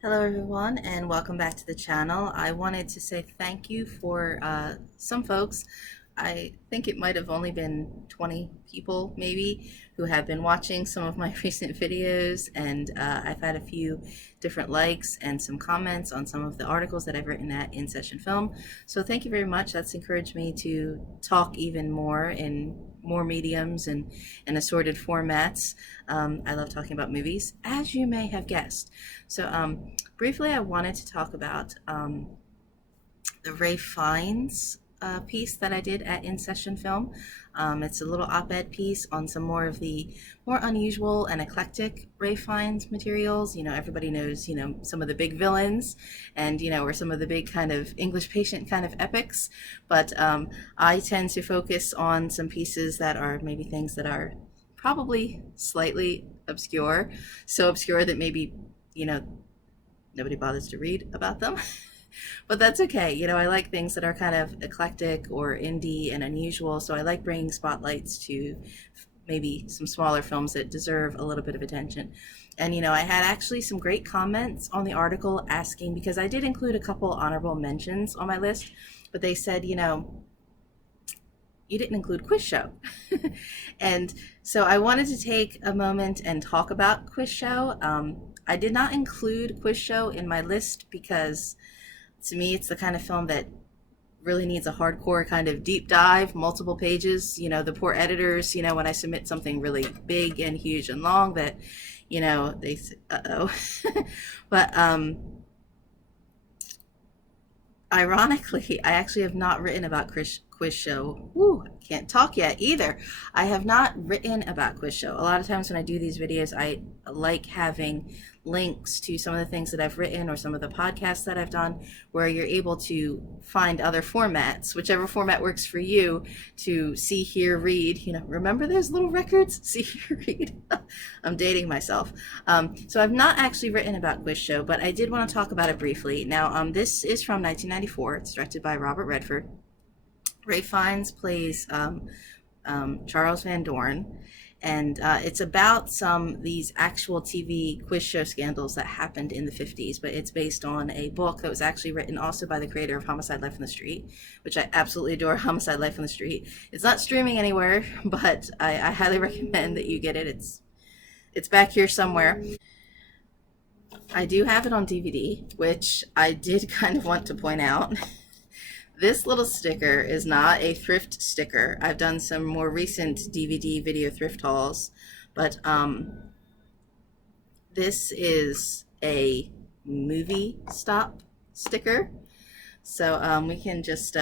Hello everyone and welcome back to the channel. I wanted to say thank you for some folks. I think it might have only been 20 people maybe who have been watching some of my recent videos, and I've had a few different likes and some comments on some of the articles that I've written at InSession Film. So thank you very much. That's encouraged me to talk even more in more mediums and assorted formats. I love talking about movies, as you may have guessed. So briefly, I wanted to talk about the Ray Fiennes piece that I did at InSession Film. It's a little op-ed piece on some more of the more unusual and eclectic Ray Fiennes materials. Everybody knows, some of the big villains and, or some of the big kind of English Patient kind of epics. But I tend to focus on some pieces that are maybe things that are probably slightly obscure. So obscure that maybe, nobody bothers to read about them. But that's okay. I like things that are kind of eclectic or indie and unusual. So I like bringing spotlights to maybe some smaller films that deserve a little bit of attention. And, I had actually some great comments on the article asking, because I did include a couple honorable mentions on my list, but they said, you didn't include Quiz Show. And so I wanted to take a moment and talk about Quiz Show. I did not include Quiz Show in my list because to me it's the kind of film that really needs a hardcore kind of deep dive, multiple pages. The poor editors, when I submit something really big and huge and long that, they say, uh-oh. But ironically, I actually have not written about Quiz Show. Woo, can't talk yet either. I have not written about Quiz Show. A lot of times when I do these videos, I like having links to some of the things that I've written or some of the podcasts that I've done where you're able to find other formats, whichever format works for you, to see, hear, read. Remember those little records? See, hear, read. I'm dating myself. So I've not actually written about Quiz Show, but I did want to talk about it briefly. Now, this is from 1994. It's directed by Robert Redford. Ray Fiennes plays Charles Van Dorn, and it's about these actual TV quiz show scandals that happened in the 50s, but it's based on a book that was actually written also by the creator of Homicide, Life on the Street, which I absolutely adore. Homicide, Life on the Street. It's not streaming anywhere, but I highly recommend that you get it. It's back here somewhere. I do have it on DVD, which I did kind of want to point out. This little sticker is not a thrift sticker. I've done some more recent DVD video thrift hauls, but this is a movie stop sticker. So we can just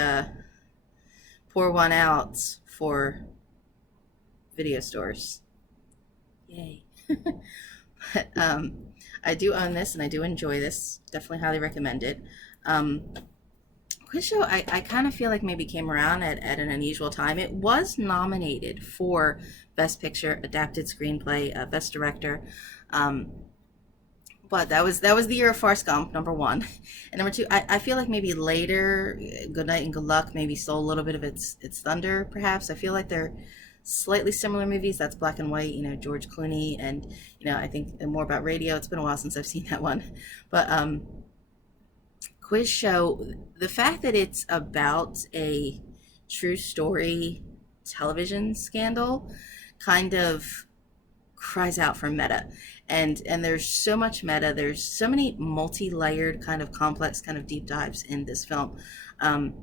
pour one out for video stores. Yay. But I do own this and I do enjoy this. Definitely highly recommend it. Quiz Show, I kind of feel like maybe came around at an unusual time. It was nominated for Best Picture, Adapted Screenplay, Best Director, but that was the year of Forrest Gump, number one. And number two, I feel like maybe later, Good Night and Good Luck maybe stole a little bit of its thunder, perhaps. I feel like they're slightly similar movies. That's black and white, George Clooney, and I think more about radio. It's been a while since I've seen that one, but Quiz Show, the fact that it's about a true story television scandal kind of cries out for meta. And there's so much meta. There's so many multi-layered kind of complex kind of deep dives in this film. Rob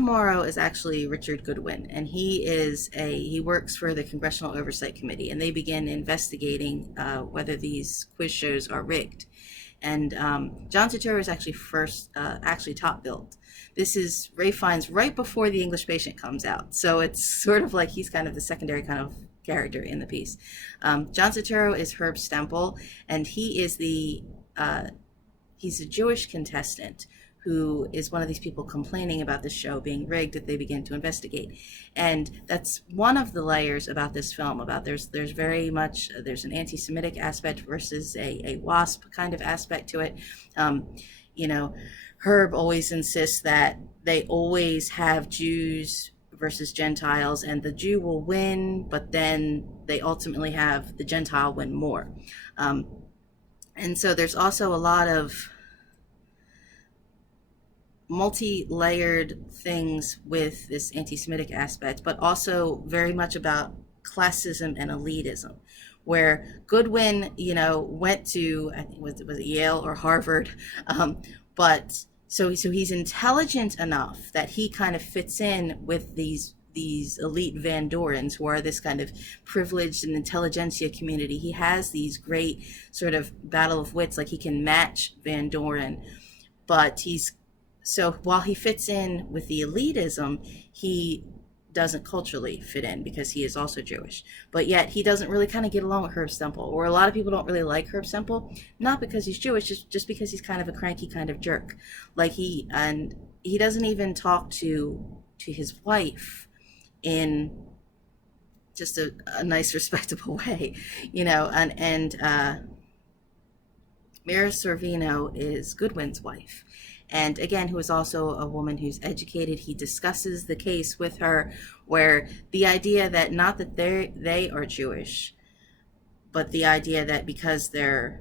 Morrow is actually Richard Goodwin, and he works for the Congressional Oversight Committee, and they begin investigating whether these quiz shows are rigged. And John Turturro is actually actually top billed. This is Ray Fiennes right before The English Patient comes out, so it's sort of like he's kind of the secondary kind of character in the piece. John Turturro is Herb Stempel, and he's a Jewish contestant who is one of these people complaining about the show being rigged that they begin to investigate. And that's one of the layers about this film, about there's very much, there's an anti-Semitic aspect versus a WASP kind of aspect to it. Herb always insists that they always have Jews versus Gentiles, and the Jew will win, but then they ultimately have the Gentile win more. And so there's also a lot of multi-layered things with this anti-Semitic aspect, but also very much about classism and elitism, where Goodwin, went to, I think was it Yale or Harvard, but so he's intelligent enough that he kind of fits in with these elite Van Dorens, who are this kind of privileged and intelligentsia community. He has these great sort of battle of wits, like he can match Van Doren, but so while he fits in with the elitism, he doesn't culturally fit in because he is also Jewish. But yet he doesn't really kind of get along with Herb Semple, or a lot of people don't really like Herb Semple, not because he's Jewish, just because he's kind of a cranky kind of jerk. Like he doesn't even talk to his wife in just a nice, respectable way, and Mira Sorvino is Goodwin's wife. And again, who is also a woman who's educated. He discusses the case with her, where the idea that not that they are Jewish, but the idea that because they're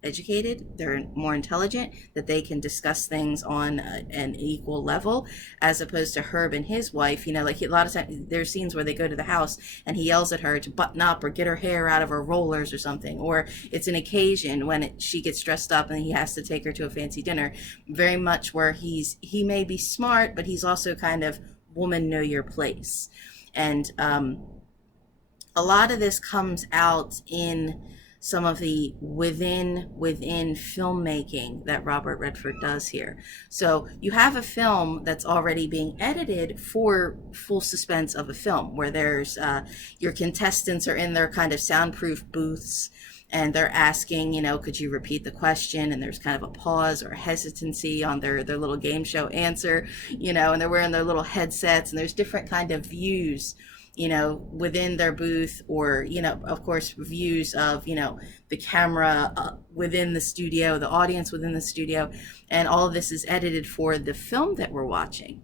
educated, they're more intelligent, that they can discuss things on an equal level, as opposed to Herb and his wife. Like a lot of times there's scenes where they go to the house and he yells at her to button up or get her hair out of her rollers or something, or it's an occasion when she gets dressed up and he has to take her to a fancy dinner, very much where he may be smart, but he's also kind of, woman, know your place. And a lot of this comes out in some of the within filmmaking that Robert Redford does here. So you have a film that's already being edited for full suspense of a film, where there's your contestants are in their kind of soundproof booths, and they're asking, could you repeat the question? And there's kind of a pause or a hesitancy on their little game show answer, and they're wearing their little headsets, and there's different kind of views within their booth, or, of course, views of, the camera within the studio, the audience within the studio, and all of this is edited for the film that we're watching.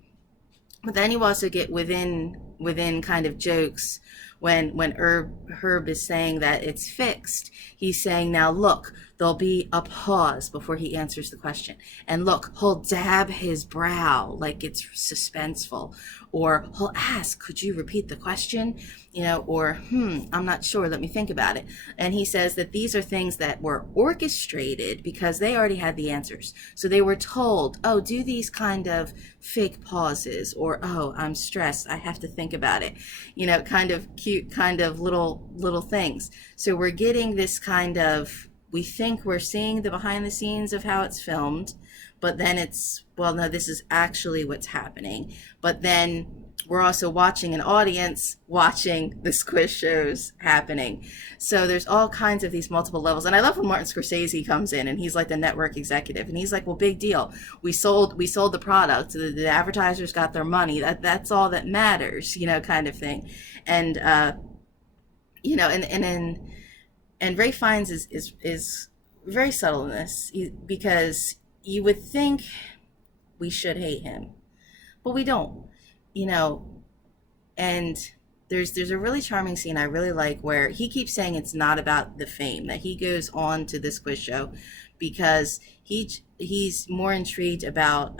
But then you also get within kind of jokes when Herb is saying that it's fixed. He's saying, now look, there'll be a pause before he answers the question. And look, he'll dab his brow like it's suspenseful. Or he'll ask, could you repeat the question? Or, I'm not sure, let me think about it. And he says that these are things that were orchestrated because they already had the answers. So they were told, oh, do these kind of fake pauses, or, oh, I'm stressed, I have to think about it. Kind of cute, kind of little things. So we're getting this kind of, we think we're seeing the behind the scenes of how it's filmed, but then it's, well, no, this is actually what's happening. But then we're also watching an audience watching the quiz shows happening. So there's all kinds of these multiple levels. And I love when Martin Scorsese comes in and he's like the network executive, and he's like, well, big deal. We sold the product. The advertisers got their money. That's all that matters, kind of thing. And, and Ray Fiennes is very subtle in this, because you would think we should hate him, but we don't, and there's a really charming scene I really like, where he keeps saying it's not about the fame, that he goes on to this quiz show because he's more intrigued about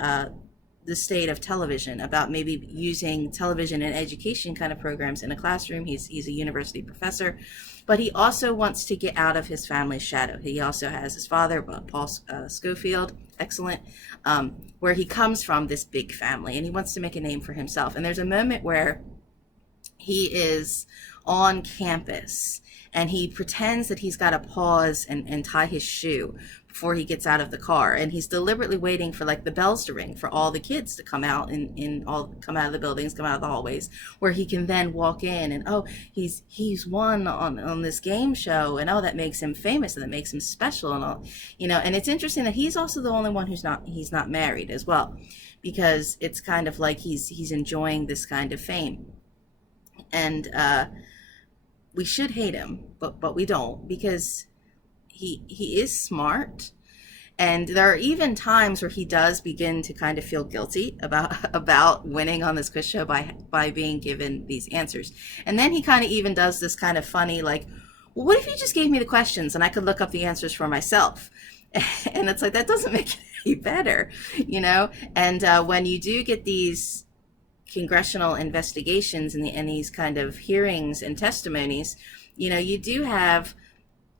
the state of television, about maybe using television and education kind of programs in a classroom. He's a university professor, but he also wants to get out of his family's shadow. He also has his father, Paul Schofield, excellent, where he comes from this big family, and he wants to make a name for himself. And there's a moment where he is on campus and he pretends that he's got to pause and tie his shoe before he gets out of the car, and he's deliberately waiting for like the bells to ring for all the kids to come out and all come out of the buildings, come out of the hallways, where he can then walk in and, oh, he's won on this game show, and oh, that makes him famous and that makes him special, and all, and it's interesting that he's also the only one he's not married as well, because it's kind of like he's enjoying this kind of fame. And we should hate him, but we don't, because he is smart, And there are even times where he does begin to kind of feel guilty about winning on this quiz show by being given these answers. And then he kind of even does this kind of funny, like, well, what if you just gave me the questions and I could look up the answers for myself? And it's like, that doesn't make it any better, you know? And when you do get these congressional investigations and these kind of hearings and testimonies, you know, you do have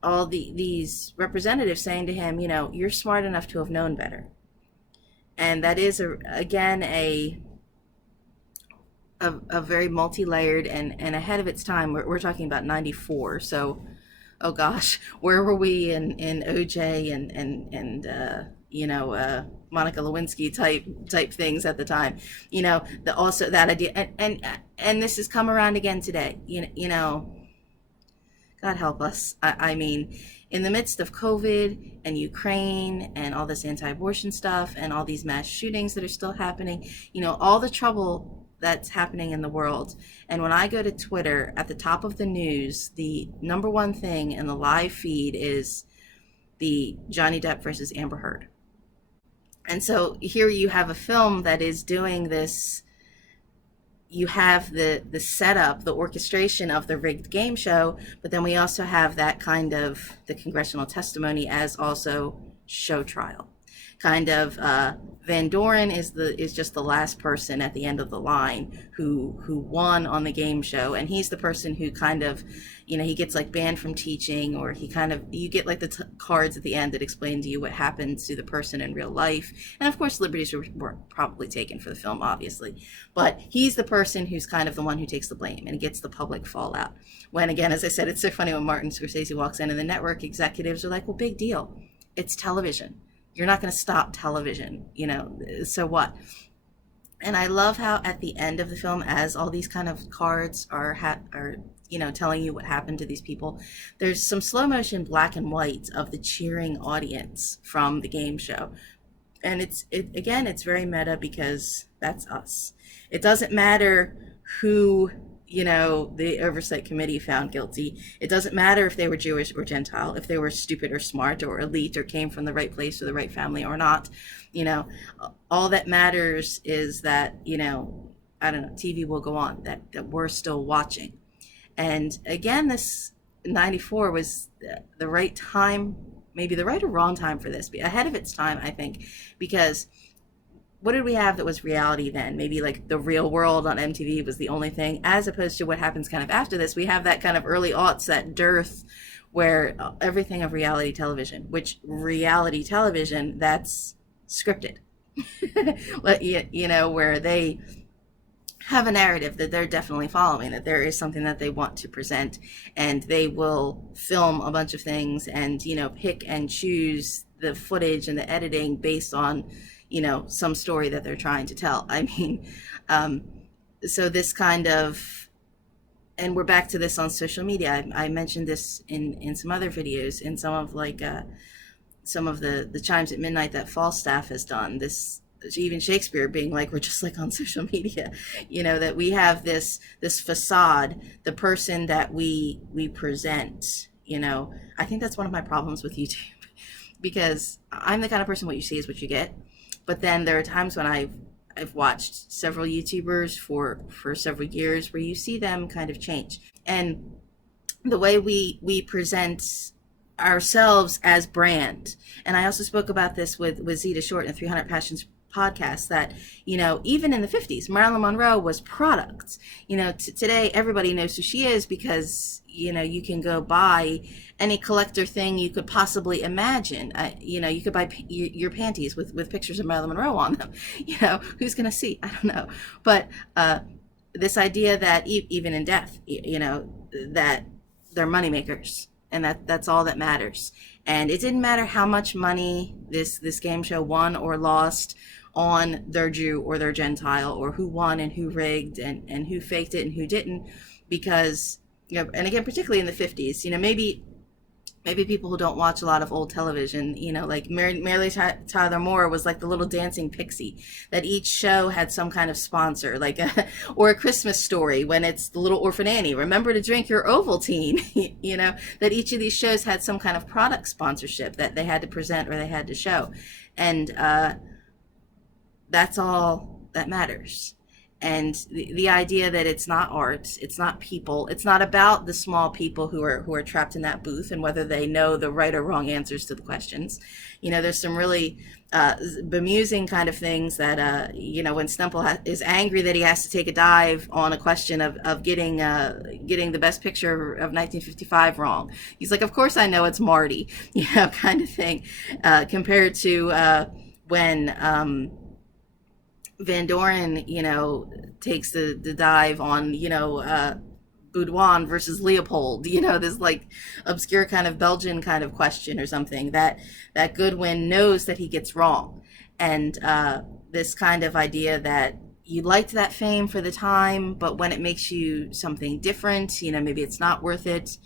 all these representatives saying to him, you know, you're smart enough to have known better. And that is, again, a very multi-layered and ahead of its time. We're talking about 94. So, oh gosh, where were we in OJ and you know, Monica Lewinsky type things at the time? You know, also that idea, and this has come around again today. You know, God help us. I mean, in the midst of COVID and Ukraine and all this anti-abortion stuff and all these mass shootings that are still happening, you know, all the trouble that's happening in the world. And when I go to Twitter, at the top of the news, the number one thing in the live feed is the Johnny Depp versus Amber Heard. And so here you have a film that is doing this. You have the setup, the orchestration of the rigged game show, but then we also have that kind of the congressional testimony as also show trial. Kind of Van Doren is just the last person at the end of the line who won on the game show, and he's the person who kind of, you know, he gets like banned from teaching, or he kind of, you get like the cards at the end that explain to you what happens to the person in real life, and of course liberties were probably taken for the film, obviously, but he's the person who's kind of the one who takes the blame and gets the public fallout. When, again, as I said, it's so funny when Martin Scorsese walks in and the network executives are like, well, big deal, it's television. You're not going to stop television, you know, so what? And I love how at the end of the film, as all these kind of cards are you know, telling you what happened to these people, there's some slow motion black and white of the cheering audience from the game show. And again, it's very meta because that's us. It doesn't matter who, you know, the oversight committee found guilty. It doesn't matter if they were Jewish or Gentile, if they were stupid or smart or elite or came from the right place or the right family or not. You know, all that matters is that, you know, I don't know, TV will go on, that we're still watching. And again, this 94 was the right time, maybe the right or wrong time for this, ahead of its time, I think, because what did we have that was reality then? Maybe like The Real World on MTV was the only thing, as opposed to what happens kind of after this. We have that kind of early aughts, that dearth where everything of reality television, which reality television, that's scripted. You know, where they have a narrative that they're definitely following, that there is something that they want to present, and they will film a bunch of things and, you know, pick and choose the footage and the editing based on, you know, some story that they're trying to tell. I mean, so this kind of, and we're back to this on social media. I mentioned this in some other videos, in some of like some of the Chimes at Midnight that Falstaff has done. This, even Shakespeare being like, we're just like on social media, you know, that we have this facade, the person that we present, you know. I think that's one of my problems with YouTube, because I'm the kind of person, what you see is what you get. But then there are times when I've watched several YouTubers for several years where you see them kind of change. And the way we present ourselves as brand. And I also spoke about this with Zita Short in 300 Passions podcast, that, you know, even in the 50s, Marilyn Monroe was product. You know, today everybody knows who she is because, you know, you can go buy any collector thing you could possibly imagine. You know, you could buy your panties with pictures of Marilyn Monroe on them. You know, who's going to see? I don't know. But this idea that even in death, you know, that they're moneymakers, and that's all that matters. And it didn't matter how much money this game show won or lost on their Jew or their Gentile, or who won and who rigged and who faked it and who didn't, because, you know, and again, particularly in the 50s, you know, maybe maybe people who don't watch a lot of old television, like Mary Tyler Moore was like the little dancing pixie, that each show had some kind of sponsor, like or a Christmas Story when it's the little orphan Annie, remember to drink your Ovaltine, that each of these shows had some kind of product sponsorship that they had to present or they had to show. And that's all that matters. And the idea that it's not art, it's not people, it's not about the small people who are trapped in that booth and whether they know the right or wrong answers to the questions. There's some really bemusing kind of things that when Stemple is angry that he has to take a dive on a question of getting the best picture of 1955 wrong. He's like, of course I know it's Marty, kind of thing, compared to when Van Doren, takes the dive on, Baudouin versus Leopold, this like obscure kind of Belgian kind of question or something that Goodwin knows that he gets wrong. And this kind of idea that you liked that fame for the time, but when it makes you something different, maybe it's not worth it.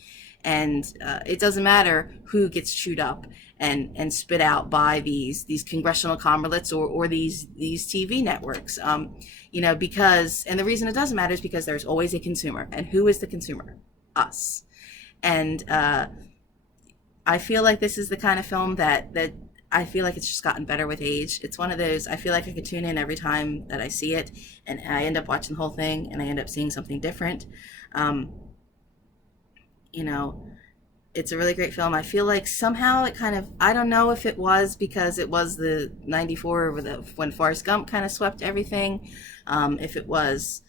And it doesn't matter who gets chewed up and spit out by these congressional comrades or these TV networks, because, and the reason it doesn't matter is because there's always a consumer. And who is the consumer? Us. And I feel like this is the kind of film that I feel like it's just gotten better with age. It's one of those, I feel like I could tune in every time that I see it, and I end up watching the whole thing, and I end up seeing something different. It's a really great film. I feel like somehow it kind of, I don't know if it was because it was the 94 when Forrest Gump kind of swept everything. If it was,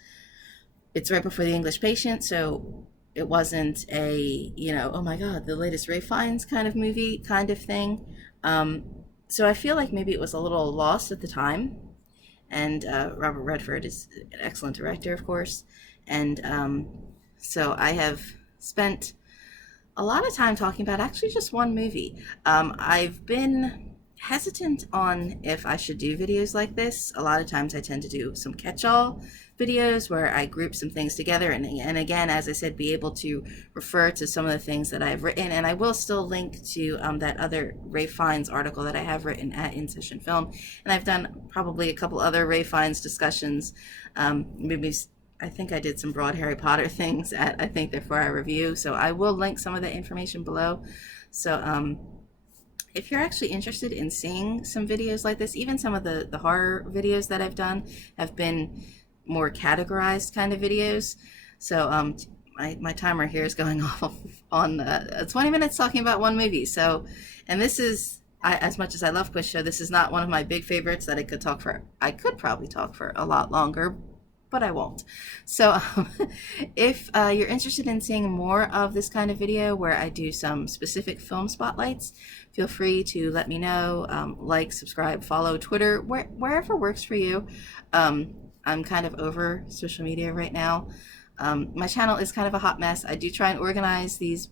it's right before The English Patient, so it wasn't a, oh my God, the latest Ray Fiennes kind of movie kind of thing. So I feel like maybe it was a little lost at the time. And Robert Redford is an excellent director, of course. And so I have spent a lot of time talking about actually just one movie. I've been hesitant on if I should do videos like this. A lot of times I tend to do some catch-all videos where I group some things together and again, as I said, be able to refer to some of the things that I've written. And I will still link to that other Ray Fiennes article that I have written at InSession Film. And I've done probably a couple other Ray Fiennes discussions, maybe I think I did some broad Harry Potter things at I Think Therefore I Review, so I will link some of the information below. So if you're actually interested in seeing some videos like this, even some of the horror videos that I've done have been more categorized kind of videos. So my timer here is going off on 20 minutes talking about one movie. So, and this is, as much as I love Quiz Show, this is not one of my big favorites that I could probably talk for a lot longer, but I won't. So if you're interested in seeing more of this kind of video where I do some specific film spotlights, feel free to let me know. Like, subscribe, follow, Twitter, wherever works for you. I'm kind of over social media right now. My channel is kind of a hot mess. I do try and organize these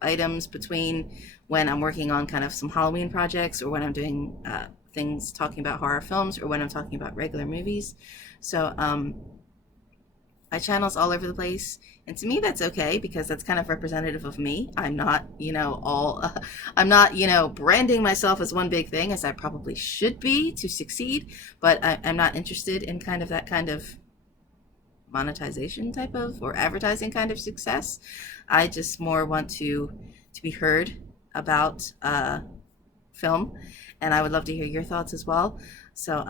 items between when I'm working on kind of some Halloween projects or when I'm doing things talking about horror films or when I'm talking about regular movies. So my channel's all over the place, and to me that's okay because that's kind of representative of me. I'm not, I'm not, branding myself as one big thing as I probably should be to succeed, but I'm not interested in kind of that kind of monetization type of or advertising kind of success. I just more want to be heard about film, and I would love to hear your thoughts as well. So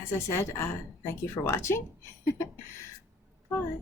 as I said, thank you for watching. Bye.